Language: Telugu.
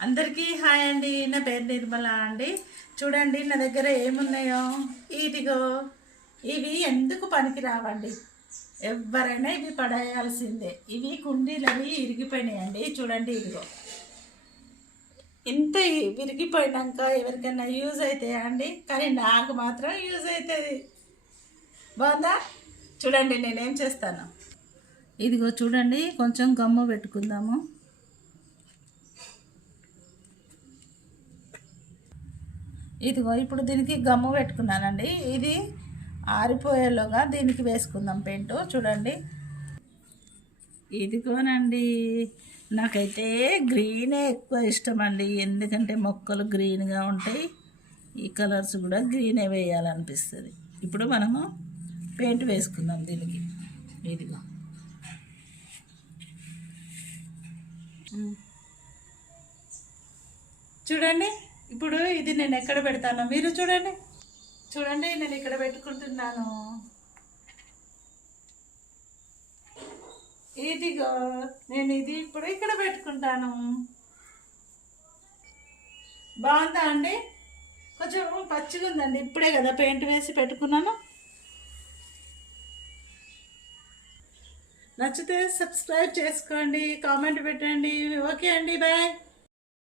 అందరికీ హాయ్ అండి. నా పేరు నిర్మల అండి. చూడండి నా దగ్గర ఏమున్నాయో? ఇదిగో ఇవి ఎందుకు పనికి రావండి ఎవరైనా ఇవి పడేయాల్సిందే. ఇవి కుండీలు అవి ఇరిగిపోయినాయండి. చూడండి ఇదిగో. ఇంత విరిగిపోయినాక ఎవరికైనా యూజ్ అవుతాయా అండి? కానీ నాకు మాత్రం యూజ్ అవుతుంది బాగుందా? చూడండి నేనేం చేస్తాను? ఇదిగో చూడండి కొంచెం గమ్ము పెట్టుకుందాము. ఇదిగో ఇప్పుడు దీనికి గమ్ము పెట్టుకున్నానండి. ఇది ఆరిపోయేలోగా దీనికి వేసుకుందాం పెయింట్. చూడండి. ఇదిగోనండి. నాకైతే గ్రీనే ఎక్కువ ఇష్టం అండి ఎందుకంటే మొక్కలు గ్రీన్గా ఉంటాయి. ఈ కలర్స్ కూడా గ్రీనే వేయాలనిపిస్తుంది. ఇప్పుడు మనము పెయింట్ వేసుకుందాం దీనికి. ఇదిగో. చూడండి. ఇప్పుడు ఇది నేను ఎక్కడ పెడతాను? మీరు చూడండి. చూడండి నేను ఇక్కడ పెట్టుకుంటున్నాను. ఇదిగో నేను ఇది ఇప్పుడు ఇక్కడ పెట్టుకుంటాను. బాగుందా అండి? కొంచెం పచ్చిగా ఉందండి ఇప్పుడే కదా పెయింట్ వేసి పెట్టుకున్నాను. నచ్చితే సబ్స్క్రైబ్ చేసుకోండి కామెంట్ పెట్టండి. ఓకే అండి బాయ్.